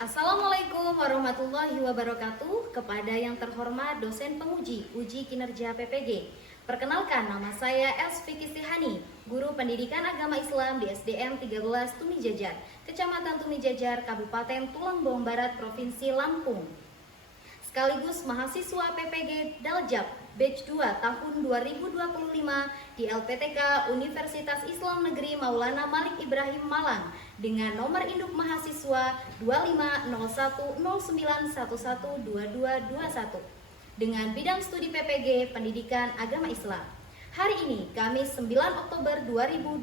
Assalamualaikum warahmatullahi wabarakatuh. Kepada yang terhormat dosen penguji uji kinerja PPG, perkenalkan nama saya Elsfi Kistihani, guru pendidikan agama Islam di SDN 13 Tumijajar, Kecamatan Tumijajar, Kabupaten Tulangbong Barat, Provinsi Lampung, sekaligus mahasiswa PPG Daljab Batch 2 tahun 2025 di LPTK Universitas Islam Negeri Maulana Malik Ibrahim Malang dengan nomor induk mahasiswa 250109112221 dengan bidang studi PPG Pendidikan Agama Islam. Hari ini, Kamis 9 Oktober 2025,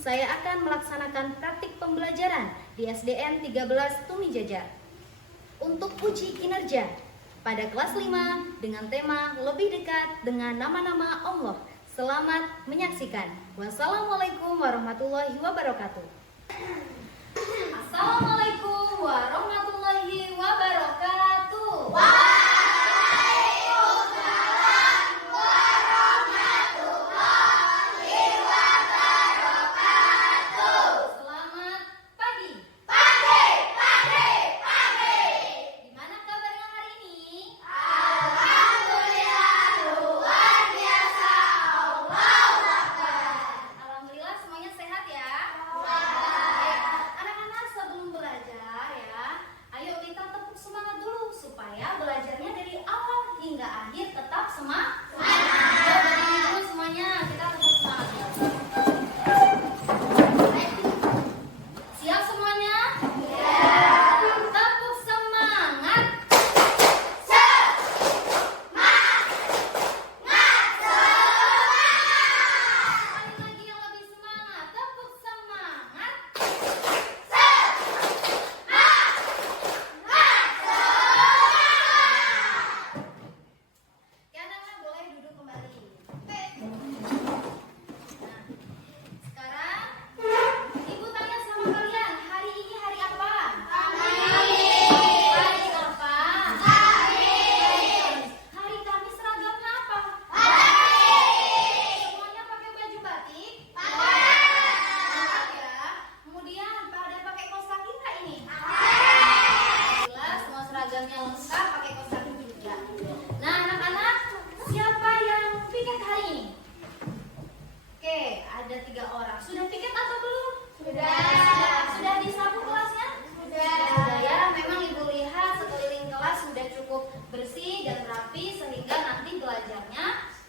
saya akan melaksanakan praktik pembelajaran di SDN 13 Tumijajar untuk uji kinerja pada kelas 5 dengan tema lebih dekat dengan nama-nama Allah. Selamat menyaksikan. Wassalamualaikum warahmatullahi wabarakatuh. Assalamualaikum warahmatullahi wabarakatuh. Waalaikumsalam warahmatullahi wabarakatuh. Selamat pagi. Pagi. Gimana kabarnya hari ini? Alhamdulillah luar biasa. Allahu Akbar. Alhamdulillah semuanya sehat ya. Wah. Anak-anak, sebelum belajar ya, ayo kita tepuk semangat dulu supaya belajarnya dari awal hingga akhir tetap semangat. Ayo berdiri dulu semuanya, kita tepuk semangat. Siap semuanya? Tepuk semangat. Sekali lagi yang lebih semangat, tepuk semangat. Ya, anak-anak boleh duduk kembali. Nah, sekarang Ibu tanya sama kalian, hari ini hari apa? Hari apa? Hari Kamis, seragamnya apa? Semuanya pakai baju batik? Ya. Kemudian pada pakai kaos kaki nggak ini? Jelas, semua seragamnya lengkap, pakai kaos kaki juga. Nah, anak-anak, siapa yang piket hari ini? Oke, ada 3 orang. Sudah piket atau belum? Sudah disapu kelasnya? Sudah ya. Memang Ibu lihat sekeliling kelas sudah cukup bersih dan rapi sehingga nanti belajarnya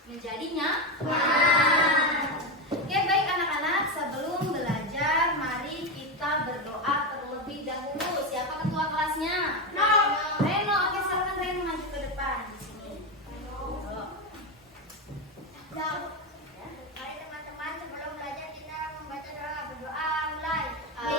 menjadi nyaman. Oke, baik anak-anak, sebelum belajar mari kita berdoa terlebih dahulu. Siapa ketua kelasnya? Reno. Oke, silakan Reno maju ke depan di sini. Mari teman-teman, sebelum belajar kita membaca doa, berdoa mulai. Oke,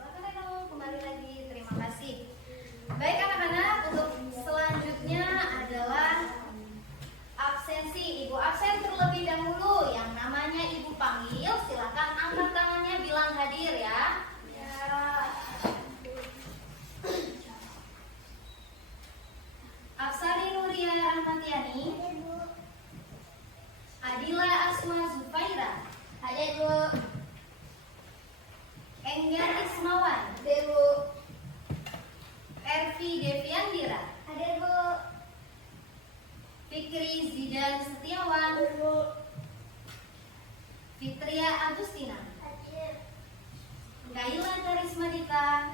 silakan Reno kembali lagi. Terima kasih. Baik anak-anak, untuk selanjutnya adalah absensi. Ibu absen terlebih dahulu. Yang namanya Ibu panggil, silakan angkat tangannya bilang hadir ya. Absari Nuria Rahmatiani, Adila Asma Zufaira, Hadir Bu. Enggar Ismawan, Hadir Bu. Ervi Deviandira, Hadir Bu. Fikri Zidan Setiawan, Satria Agustina. Hadir. Kaila Karisma Dita.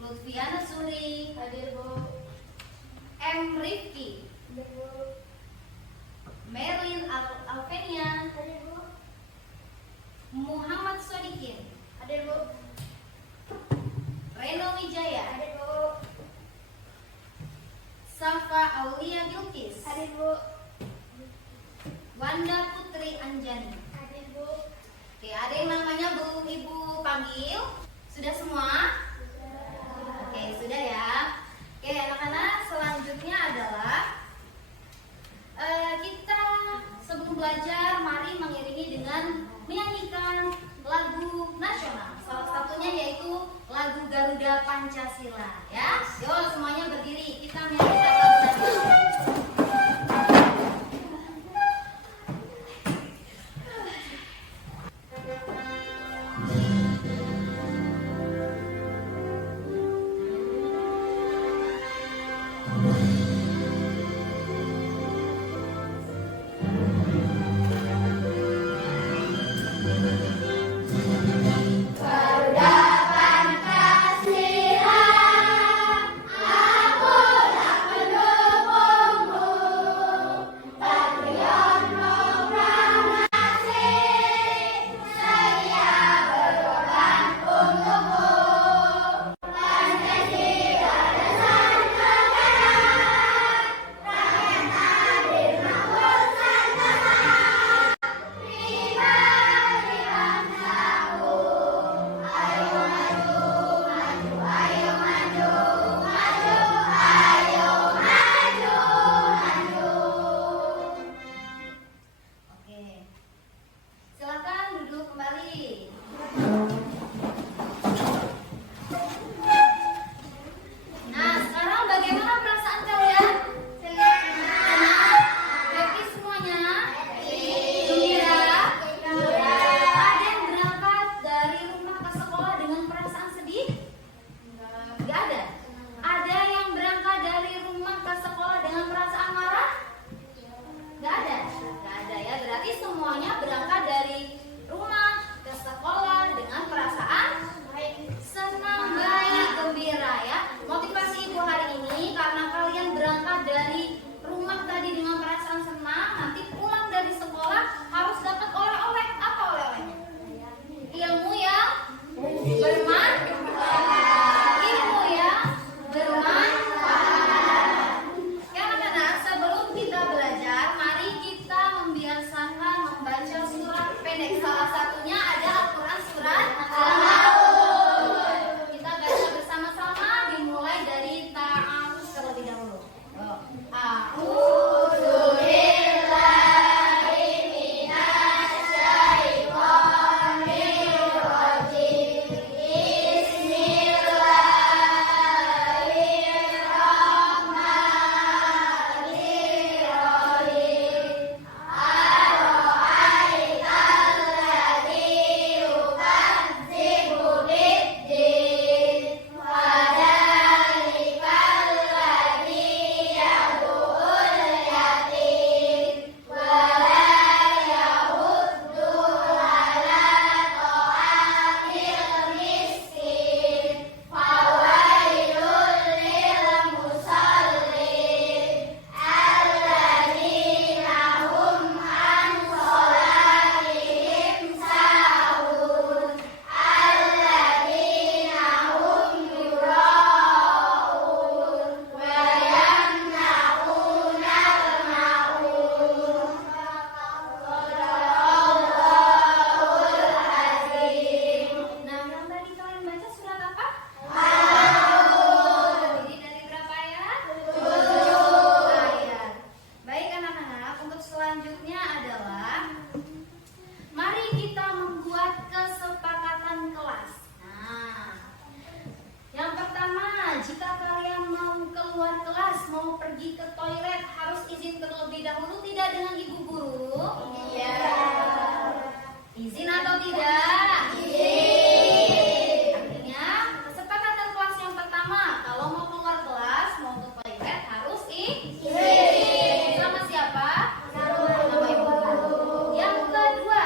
Lutfiana Suri. Hadir, Bu. M. Rifki. Hadir, Bu. Merlin Alvenia. Hadir, Bu. Muhammad Sodikin. Hadir, Bu. Reno Wijaya. Hadir, Bu. Safa Aulia Bilkis. Hadir, Bu. Wanda Putri Anjani. Hadir, Bu. Oke, ada yang namanya belum Ibu panggil? Sudah semua? Oke, sudah ya. Oke, anak-anak, selanjutnya adalah kita sebelum belajar, mari mengiringi dengan menyanyikan lagu nasional. Salah satunya yaitu lagu Garuda Pancasila. Ya, yuk semuanya berdiri. Kita menyanyikan lagu nasional. Oke. Silakan duduk kembali. Nah, sekarang bagaimana perasaan kalian? Senang? Happy semuanya? Gembira? Ada yang berangkat dari rumah ke sekolah dengan perasaan sedih? Enggak ada. Ada yang berangkat dari rumah ke sekolah dengan perasaan marah? Enggak ada. Enggak ada ya. Berarti semuanya berangkat dari rumah ke sekolah dengan perasaan senang, baik, gembira ya. Motivasi ibu hari ini karena kalian berangkat dari rumah tadi dengan perasaan senang, nanti pulang dari sekolah harus dapat oleh-oleh. Apa oleh-olehnya? Ilmu yang bermanfaat. Ilmu yang bermanfaat. Ya anak-anak, sebelum kita belajar, mari kita membiasakan membaca surat pendek. Salah satunya ada Al-Quran surat Al-Maun. Kita baca bersama-sama, dimulai dari ta'awuz terlebih dahulu. A'udzu billahi minasyaitonir rajim. Bismillahirrahmanirrahim. Ara'aital ladzi yukadzibu biddin, fadzalikal ladzi yad'ul yatim wa la yahuddu 'ala ta'amil miskin, fawailul lil musallin alladzina hum an sholatihim sahun alladzina hum yura'un wa yamna'unal ma'un. Sadaqallahul azim. Nah, yang tadi kalian baca surat apa? Al-Maun. Ini dari berapa ayat? 7 ayat. Baik anak-anak, untuk selanjutnya adalah mari kita membuat kesepakatan kelas. Nah, yang pertama, jika kalian mau keluar kelas, mau pergi ke toilet, harus izin terlebih dahulu tidak dengan ibu guru? Iya. Izin atau tidak? Izin. Artinya, kesepakatan kelas yang pertama, kalau mau keluar kelas, mau ke toilet, harus izin. Sama siapa? Sama ibu guru. Yang kedua,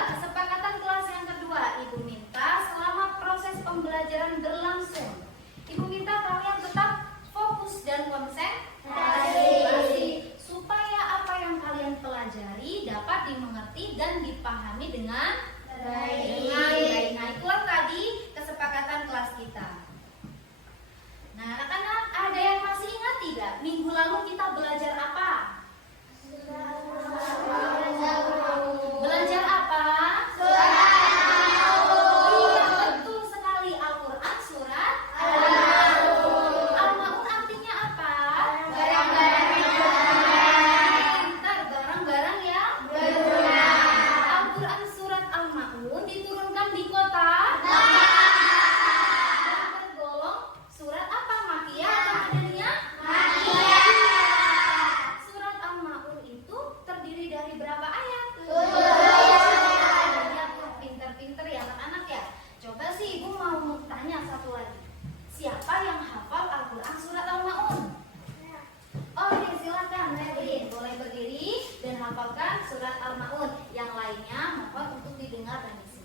menghafalkan surat Al-Maun. Yang lainnya mohon untuk didengar dan disimak.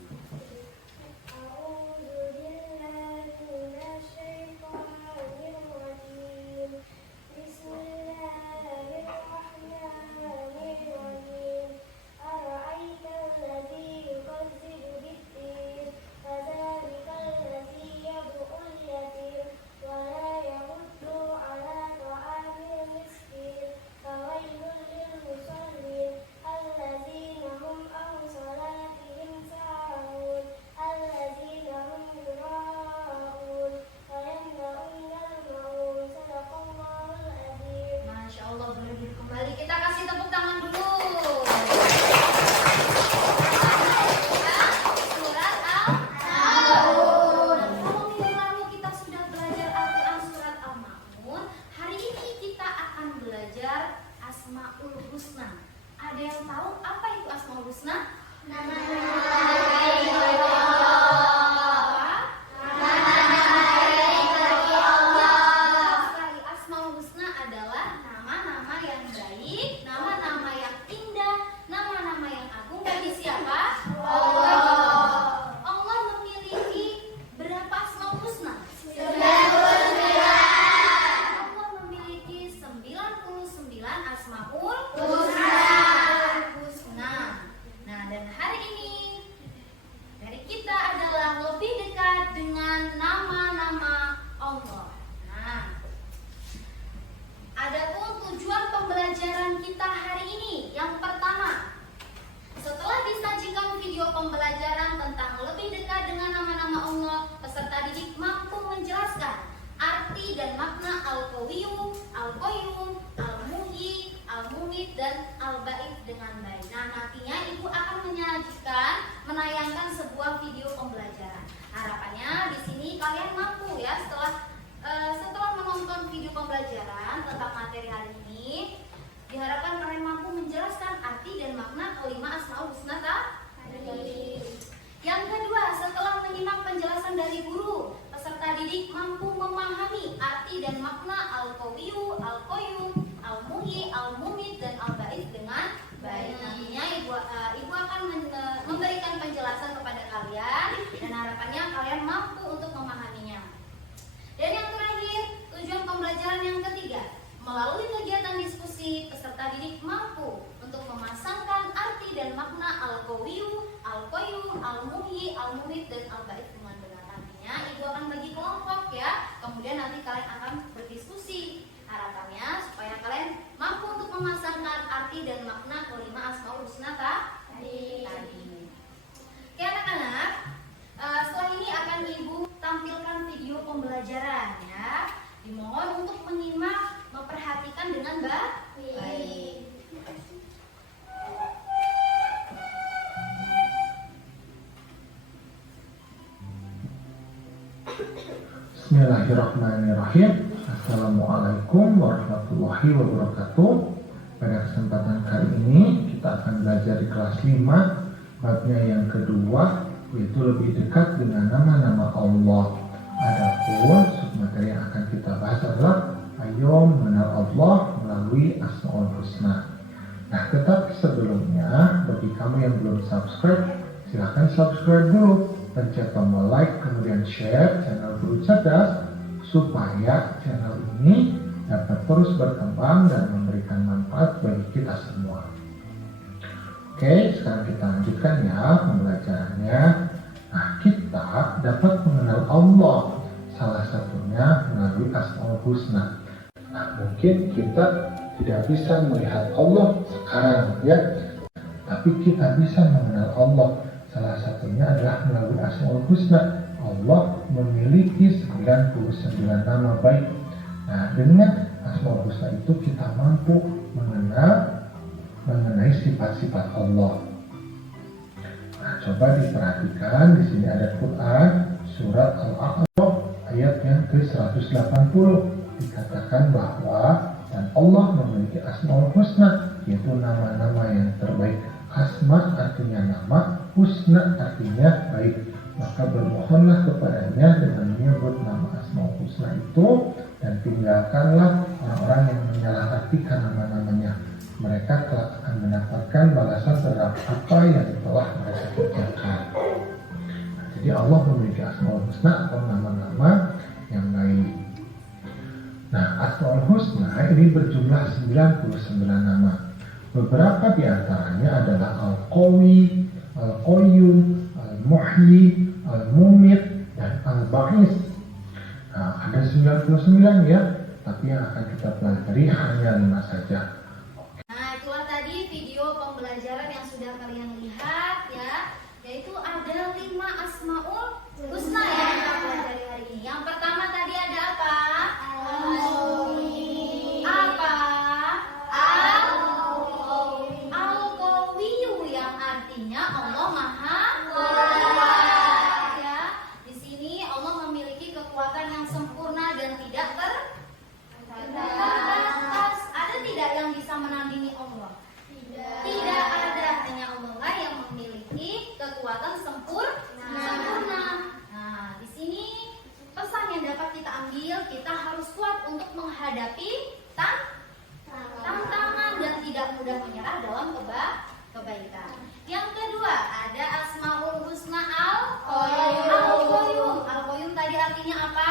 Masya Allah, boleh duduk kembali. Kita kasih tepuk tangan dulu. Surat Al-Maun. Kalau minggu lalu kita sudah belajar Al-Quran surat Al-Maun, hari ini kita akan belajar Asmaul Husna. Ada yang tahu apa itu Asmaul Husna? Asmaul Husna adalah nama-nama yang baik, nama-nama yang indah, nama-nama yang agung bagi siapa? Allah. Allah memiliki berapa Asmaul Husna? 99. Allah memiliki 99 Asmaul Husna. Nah, dan hari ini dari kita adalah lebih dekat dengan nama-nama Allah. Nah, adapun tujuan pembelajaran kita hari ini, yang pertama, setelah disajikan video pembelajaran tentang lebih dekat dengan nama-nama Allah, peserta didik mampu menjelaskan arti dan makna Al-Qawiyyu, Al-Qayyum, Al-Muhyi, Al-Mumit, dan Al-Ba'id dengan baik. Nah, nantinya Ibu akan menayangkan sebuah video pembelajaran. Harapannya di sini kalian mampu ya setelah menonton video pembelajaran tentang materi hari ini, diharapkan kalian mampu menjelaskan arti dan makna kelima Asmaul Husna tadi. Yang kedua, setelah menyimak penjelasan dari guru, peserta didik mampu memahami arti dan makna Al-Qawiyyu, Al-Qayyum, Al-Muhyi, Al-Mumit, dan Al-Ba'id dengan baik. Nantinya Ibu akan memberikan penjelasan kepada kalian dan harapannya kalian mampu untuk memahaminya. Dan yang terakhir, tujuan pembelajaran yang ketiga, melalui kegiatan diskusi, peserta didik mampu untuk memasangkan arti dan makna Al-Qawiyyu, Al-Qayyum, Al-Muhyi, Al-Mumit, dan Al-Ba'id dengan benar. Nantinya Ibu akan bagi kelompok ya, kemudian nanti kalian akan berdiskusi. Harapannya supaya kalian mampu untuk memasangkan arti dan makna kelima Asmaul Husna tadi. Oke anak-anak, setelah ini akan Ibu tampilkan video pembelajaran ya. Dimohon untuk menyimak, memperhatikan dengan baik. Bismillahirrahmanirrahim. Assalamualaikum warahmatullahi wabarakatuh. Pada kesempatan kali ini kita akan belajar di kelas 5, babnya yang kedua, yaitu lebih dekat dengan nama-nama Allah. Adapun submateri yang akan kita bahas adalah ayo mengenal Allah melalui Asmaul Husna. Nah, tetapi sebelumnya bagi kamu yang belum subscribe, silahkan subscribe dulu, pencet tombol like, kemudian share channel Guru Cerdas supaya channel ini dapat terus berkembang dan memberikan manfaat bagi kita semua. Oke, sekarang kita lanjutkan ya pembelajarannya. Nah, kita dapat mengenal Allah salah satunya melalui Asmaul Husna. Nah, mungkin kita tidak bisa melihat Allah sekarang ya, tapi kita bisa mengenal Allah. Salah satunya adalah melalui Asmaul Husna. Allah memiliki 99 nama baik. Nah, dengan Asmaul Husna itu kita mampu mengenal mengenai sifat-sifat Allah. Nah, coba diperhatikan, di sini ada Quran surat Al-A'raf ayat yang ke-180. Dikatakan bahwa dan Allah memiliki Asmaul Husna, yaitu nama-nama yang terbaik. Asma artinya nama, husna artinya baik. Maka bermohonlah kepadanya dengan menyebut nama Asmaul Husna itu, dan tinggalkanlah orang-orang yang menyalahartikan nama-namanya. mereka akan mendapatkan balasan terhadap apa yang telah mereka kerjakan. Jadi Allah memiliki Asmaul Husna atau nama-nama yang baik. Nah, Asmaul Husna ini berjumlah 99 nama. Beberapa di antaranya adalah Al-Qawi, Al-Qayyum, Al-Muhyi, Al-Mumit, dan Al-Ba'is. Nah, ada 99 ya, tapi yang akan kita pelajari hanya 5 saja. Nah, itulah tadi video pembelajaran yang sudah kalian lihat ya, yaitu ada 5 Asmaul Husna yang kita pelajari hari ini. Yang pertama tadi ada apa? Apa? Al-Qawiyyu yang artinya Allah Maha Kuat ya. Di sini Allah memiliki kekuatan yang sempurna dan tidak terbatas. Ada tidak yang bisa menandingi Allah? Tidak ada, hanya Allah lah yang memiliki kekuatan sempurna. Nah, di sini pesan yang dapat kita ambil, kita harus kuat untuk menghadapi tantangan dan tidak mudah menyerah dalam kebaikan. Yang kedua, ada Asmaul Husna Al-Qayyum. Al-Qayyum tadi artinya apa?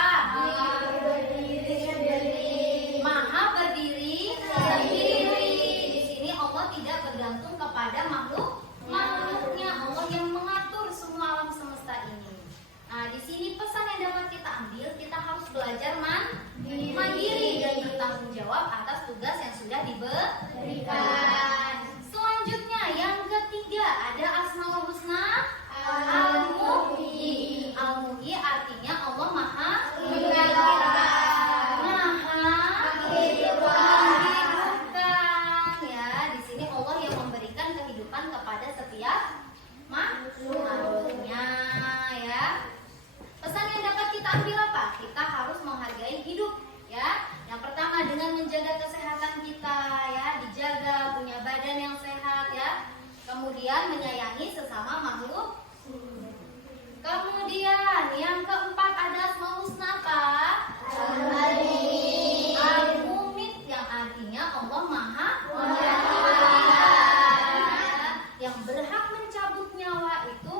Maha berdiri sendiri. Di sini Allah tidak bergantung kepada makhluknya. Allah yang mengatur semua alam semesta ini. Nah, di sini pesan yang dapat kita ambil, kita harus belajar mandiri dan bertanggung jawab atas tugas yang sudah diberikan. Selanjutnya yang ketiga ada Asmaul Husna Al-Muhyi. Al-Muhyi artinya Allah Maha menghidupkan ya. Di sini Allah yang memberikan kehidupan kepada setiap makhluknya ya. Pesan yang dapat kita ambil apa? Kita harus menghargai hidup ya. Yang pertama dengan menjaga kesehatan kita ya, dijaga, punya badan yang sehat ya. Kemudian menyayangi sesama makhluk. Kemudian yang keempat ada Asmaul Husna apa? Al-Mumit yang artinya Allah Maha yang berhak mencabut nyawa itu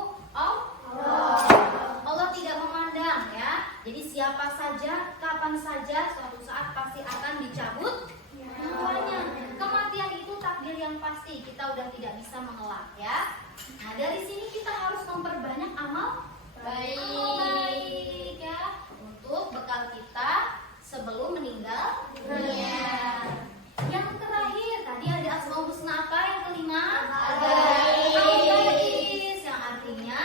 Allah tidak memandang ya. Jadi siapa saja, kapan saja, suatu saat pasti akan dicabut nyawanya. Kematian itu takdir yang pasti, kita udah tidak bisa mengelak ya. Nah, dari sini kita harus memperbanyak amal baik ya, untuk bekal kita sebelum meninggal dunia. Yang terakhir tadi ada Asmaul Husna apa? Yang kelima Al-Ba'is yang artinya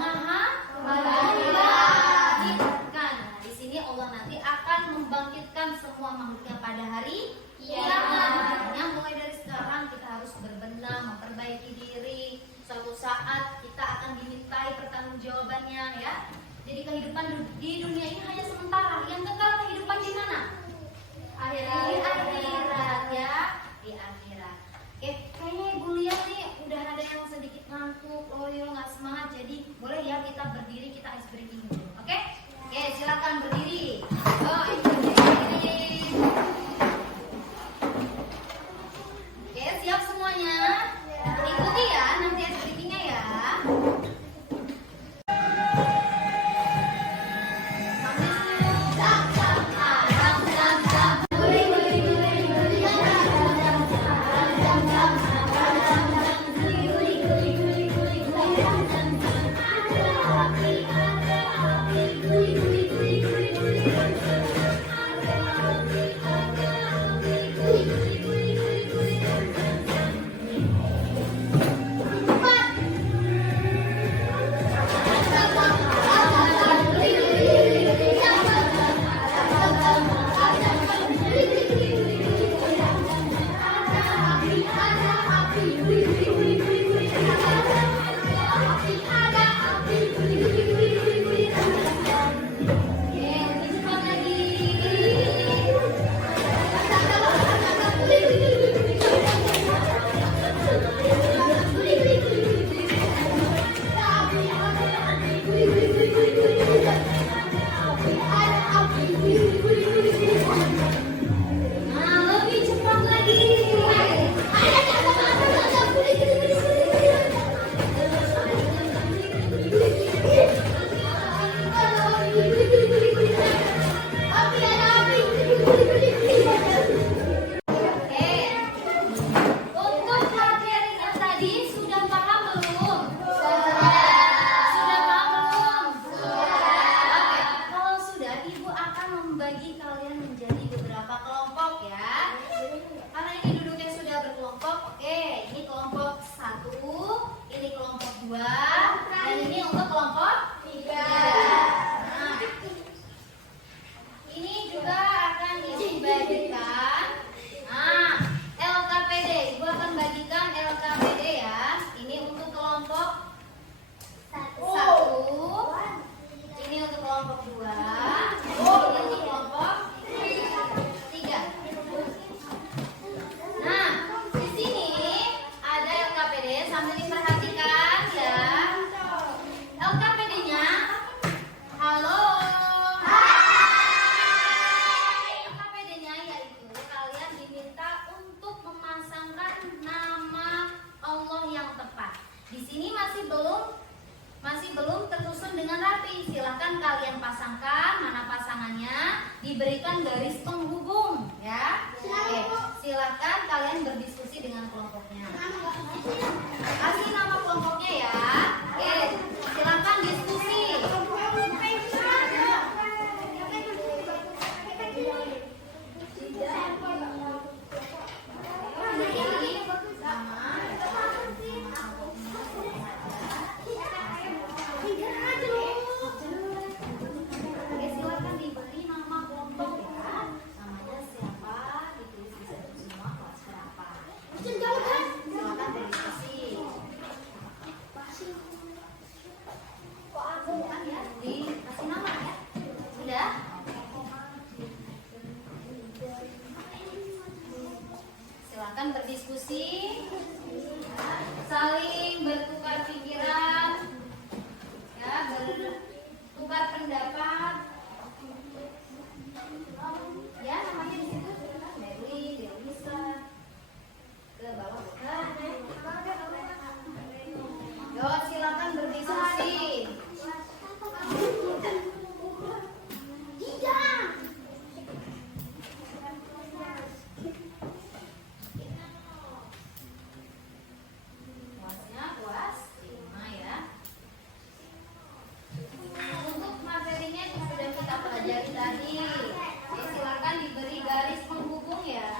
Maha membangkitkan. Nah, di sini Allah nanti akan membangkitkan semua makhluknya pada hari kiamat. Yang mulai dari sekarang kita harus berbenah, memperbaiki diri. Suatu saat kita akan dimintai pertanggungjawabannya ya. Jadi kehidupan di dunia ini hanya sementara. Yang kekal kehidupan di mana? Di akhirat ya, di akhirat. Oke, kayaknya Ibu lihat nih udah ada yang sedikit ngantuk, loyo, nggak semangat. Jadi boleh ya kita berdiri, kita ice breaking dulu. Oke, silakan berdiri. Oh, Ibu berdiri. diberikan garis penghubung ya. Oke, silakan kalian berdiskusi dengan kelompoknya. Kasih nama kelompoknya ya. Oke, silakan diskusi. Oke, silakan diberi nama kelompok ya. Namanya siapa? Ditulis di situ semua kelas berapa. Silakan berdiskusi. Silakan ya, dikasih nama ya. Sudah? Silakan berdiskusi. Saling bertukar pikiran. Ya, bertukar pendapat. Ya, namanya di situ Dewi, Delisa. Ke bawah bukan? Yo, silakan berdiskusi. Kuasnya kuas 5 ya. Untuk materinya yang sudah kita pelajari tadi. Oke, silakan diberi garis penghubung ya.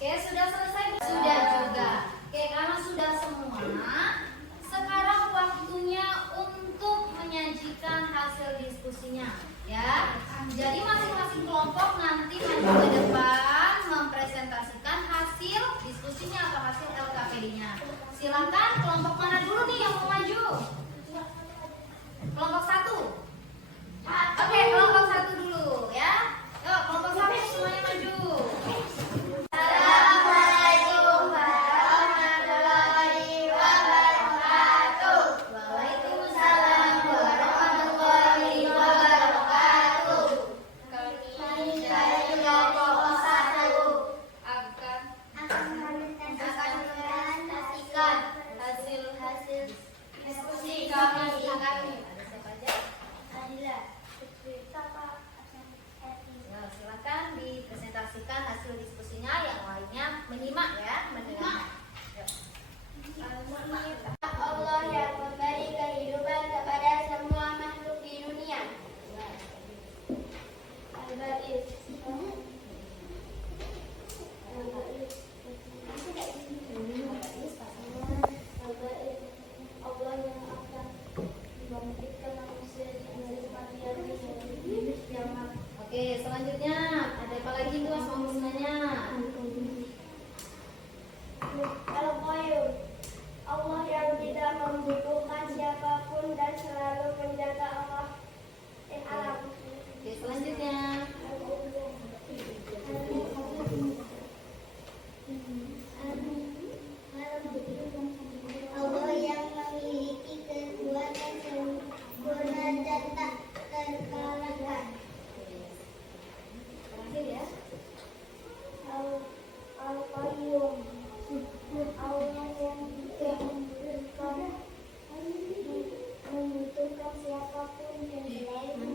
Oke, sudah selesai? Sudah juga. Oke, karena sudah semua, sekarang waktunya untuk menyajikan hasil diskusinya, ya. Jadi masing-masing kelompok nanti maju ke depan mempresentasikan hasil diskusinya atau hasil LKPD-nya. Silakan kelompok mana dulu nih yang mau maju? Kelompok 1. Oke, kelompok 1 dulu ya. Yuk, kelompok 1 semuanya maju. Assalamualaikum warahmatullahi wabarakatuh. Waalaikumsalam warahmatullahi wabarakatuh. Kami dari kelompok 1 Akan mempresentasikan hasil diskusi kami. ada siapa aja? Adila. Ya, silakan dipresentasikan hasil diskusinya, yang lainnya menyimak ya, mendengar. Yuk. Allah yang memberi kehidupan kepada semua makhluk di dunia. Al-Baqis. Allah yang akan membangkitkan manusia dari kematian di kiamat. Oke, selanjutnya ada apa lagi tuh asma husnanya? Al-Qayyum. Allah yang tidak membutuhkan siapapun dan selalu menjaga alam. Oke, selanjutnya. Allah yang memiliki kekuatan sempurna dan tak terkalahkan. Terakhir ya. Al-Qayyum. Allah yang tidak membutuhkan siapapun dan selalu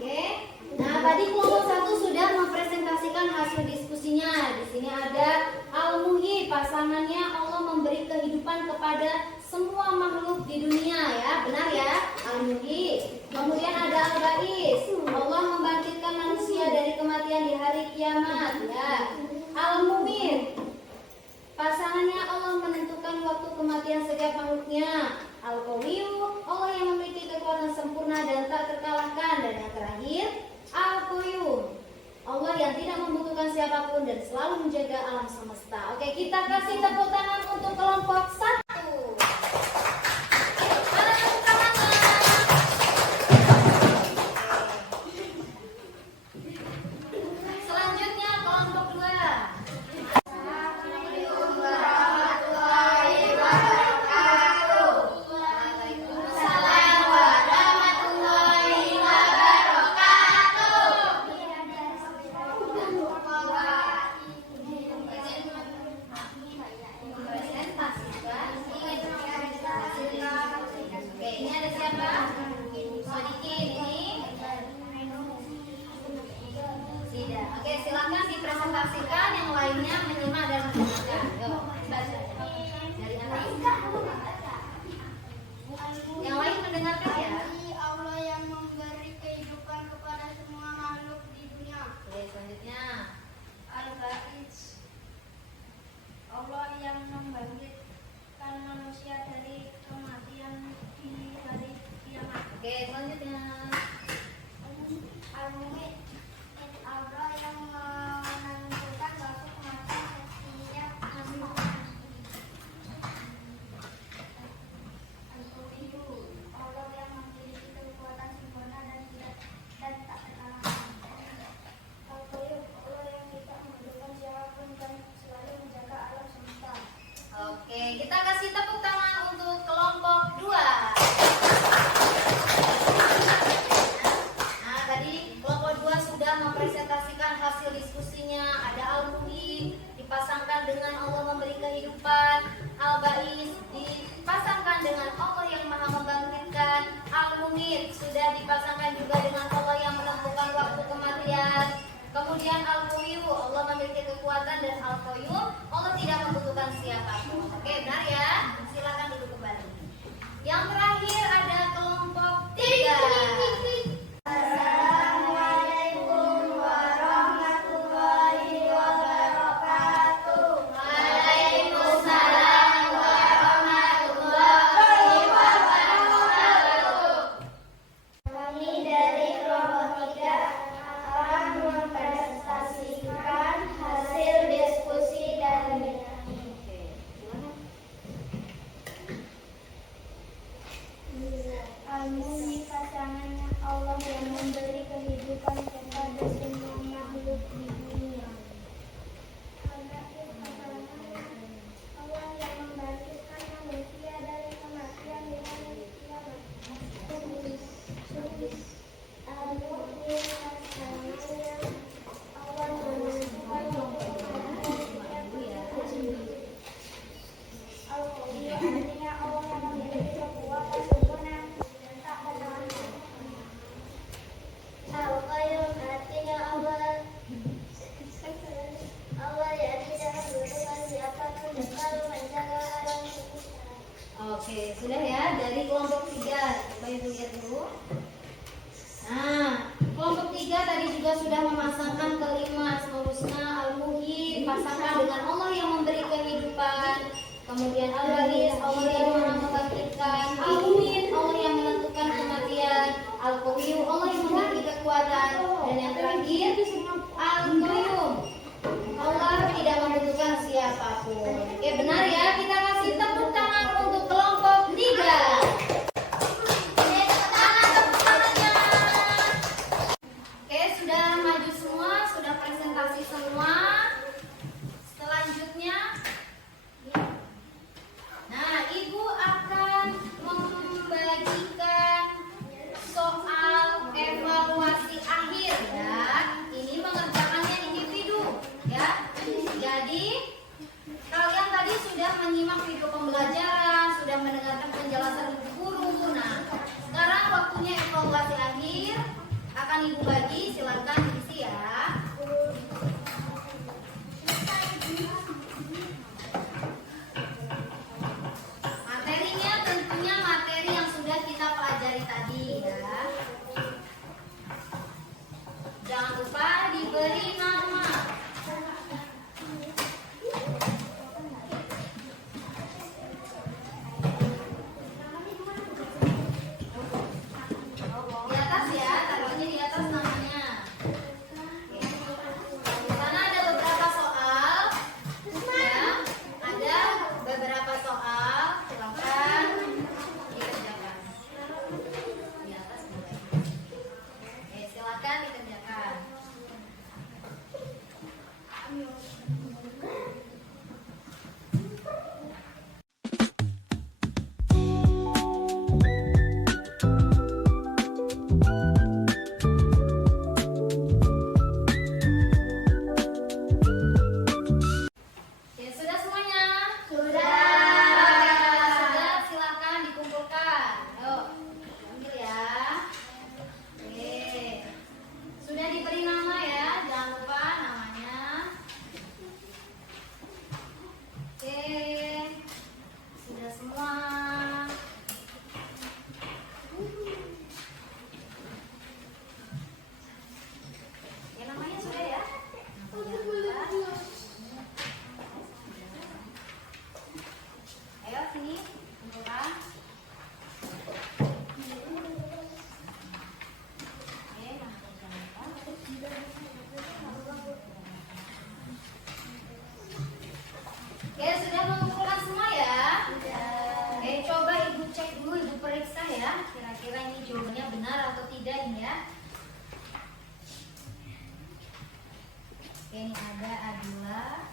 Oke. Nah, tadi kelompok 1 sudah mempresentasikan hasil diskusinya. Di sini ada Al-Muhyi, pasangannya Allah memberi kehidupan kepada semua makhluk di dunia ya. Benar ya? Al-Muhyi. Kemudian ada Al-Ba'is. Allah membangkitkan manusia dari kematian di hari kiamat ya. Al-Mumit. Pasangannya Allah menentukan waktu kematian setiap makhluknya. Al-Qawiyyu, Allah yang memiliki kekuatan sempurna dan tak terkalahkan. Dan yang terakhir, Al-Qayyum. Allah yang tidak membutuhkan siapapun dan selalu menjaga alam semesta. Oke, kita kasih tepuk tangan untuk kelompok 1. Mana tepuk tangannya? Selanjutnya kelompok 2. Assalamualaikum warahmatullahi wabarakatuh. Waalaikumsalam warahmatullahi wabarakatuh. Oke, ini ada siapa? Sodikin ini. Tidak. Oke, silakan dipresentasikan, yang lainnya menyimak dan mendengarkan. Yuk, baca. Dari atas. Yang lain mendengarkan ya. Allah yang memberi kehidupan kepada semua makhluk di dunia. Oke, selanjutnya. Al-Ba'id, Allah yang membangkitkan manusia dari kematian di hari kiamat. Oke, selanjutnya. Al-Mumit, Allah yang menentukan waktu kematian setiap manusia. Al-Qawiyyu, Allah yang memiliki kekuatan sempurna dan tak terkalahkan. Al-Qayyum, Allah yang tidak membutuhkan siapapun dan selalu menjaga alam semesta. Oke, kita kasih tepuk tangan untuk kelompok 2. Nah, tadi kelompok 2 sudah mempresentasikan hasil diskusinya. Ada Al-Muhyi dipasangkan dengan Allah memberi kehidupan, Al-Ba'is dipasangkan dengan Allah yang Maha membangkitkan, Al-Mumit sudah dipasangkan juga dengan Allah yang menentukan waktu kematian. Kemudian Al-Qawiyyu, Allah memiliki kekuatan, dan Al-Qayyum, Allah tidak membutuhkan siapapun. Oke, benar ya? Silakan duduk kembali. Yang terakhir ada kelompok 3. Assalamualaikum warahmatullahi wabarakatuh. Waalaikumsalam warahmatullahi wabarakatuh. Kami dari kelompok 3 akan mempresentasikan hasil diskusi dan Al-Muhyi, pasangannya Allah yang memberi kehidupan kepada semua makhluk di dunia. Al-Ba'id, pasangannya Allah yang membangkitkan manusia dari kematian di hari kiamat. Al-Muhyi, pasangannya Allah yang menentukan waktu kematian setiap manusia. Al-Qawiyyu, artinya Allah yang memiliki kekuatan sempurna dan tak terkalahkan. Al-Qayyum, artinya Allah yang tidak membutuhkan siapapun dan selalu menjaga alam semesta. Oke, sudah ya dari kelompok 3. Coba ibu lihat dulu. Nah, kelompok 3 tadi juga sudah memasangkan kelima Asmaul Husna. Al-Muhyi pasangkan dengan Allah yang memberi kehidupan. Kemudian Al-Ba'is, Allah yang Maha membangkitkan. Al-Mumit, Allah yang menentukan kematian. Al-Qawiyyu, Allah yang memiliki kekuatan. Dan yang terakhir Al-Qayyum, Allah tidak membutuhkan siapapun. Oke, benar ya? Kita kasih tepuk tangan untuk kelompok 3. Tepuk tangannya. Oke, sudah maju semua, sudah presentasi semua. Selanjutnya, nah, Ibu akan membagikan soal evaluasi akhir ya. Ini mengerjakannya individu ya. Jadi kalian tadi sudah menyimak video pembelajaran, sudah mendengarkan penjelasan guru. Nah, sekarang waktunya evaluasi akhir akan Ibu bagi, silakan diisi ya. Materinya tentunya materi yang sudah kita pelajari tadi ya. Jangan lupa diberi nama. Di atas ya, taruhnya di atas namanya. Oke, ini ada Adila.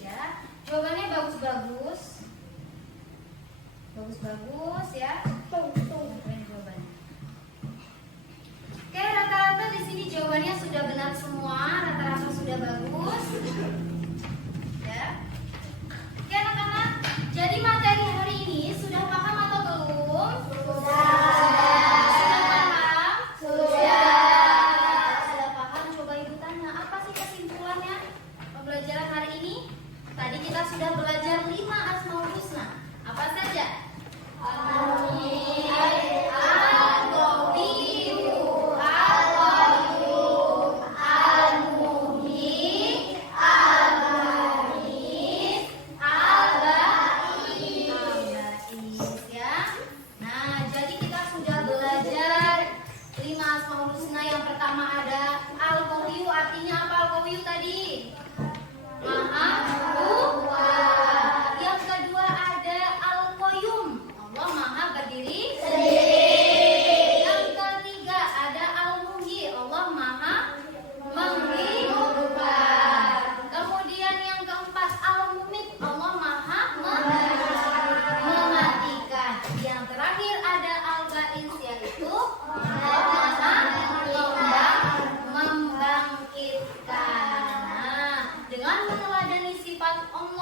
Ya, jawabannya bagus-bagus. Bagus-bagus ya. Keren jawabannya. Oke, rata-rata di sini jawabannya sudah benar semua, rata-rata sudah bagus. Ya. Oke, anak-anak, jadi materi hari ini sudah paham atau belum? Sudah paham? Sudah paham. Coba Ibu tanya, apa sih kesimpulannya pembelajaran hari ini? Tadi kita sudah belajar 5 Asmaul Husna. Apa saja?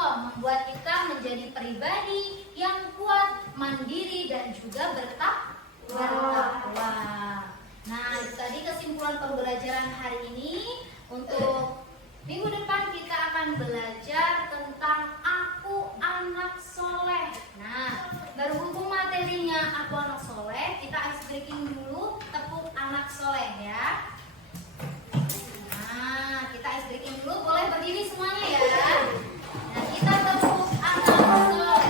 Membuat kita menjadi pribadi yang kuat, mandiri dan juga bertakwa. Nah, itu tadi kesimpulan pembelajaran hari ini. Untuk minggu depan kita akan belajar tentang aku anak soleh. Nah, berhubung materinya aku anak soleh, kita ice breaking dulu tepuk anak soleh ya. Nah, kita ice breaking dulu, boleh berdiri semuanya ya. Nah, kita tepuk anak soleh.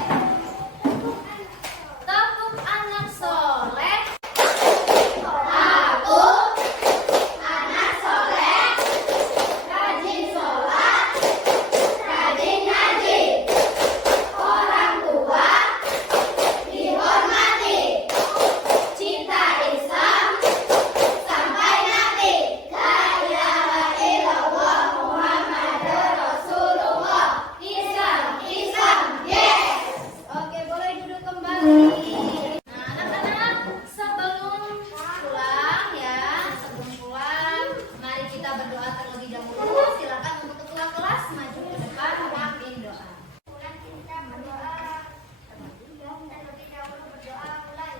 Tepuk anak soleh. Aku anak soleh, rajin sholat, rajin ngaji, orang tua dihormati, cinta Islam sampai nanti. La ilaha illallah Muhammadur Rasulullah. Islam, yes. Oke, boleh duduk kembali. Nah, anak-anak, sebelum pulang, mari kita berdoa terlebih dahulu. Silakan untuk ketua kelas maju ke depan memimpin doa. Mulai kita berdoa. Terlebih dahulu berdoa mulai.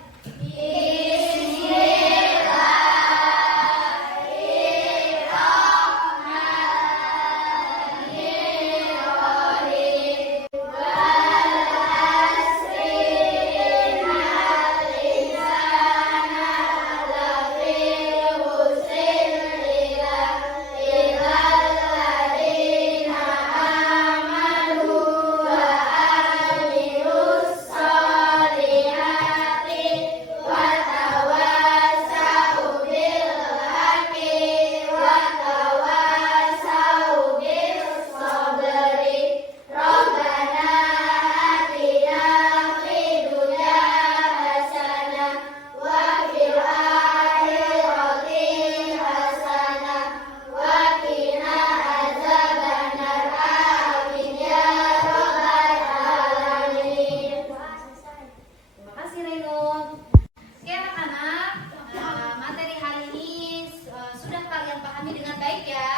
Terima kasih Renung. Oke anak-anak, materi hari ini sudah kalian pahami dengan baik ya.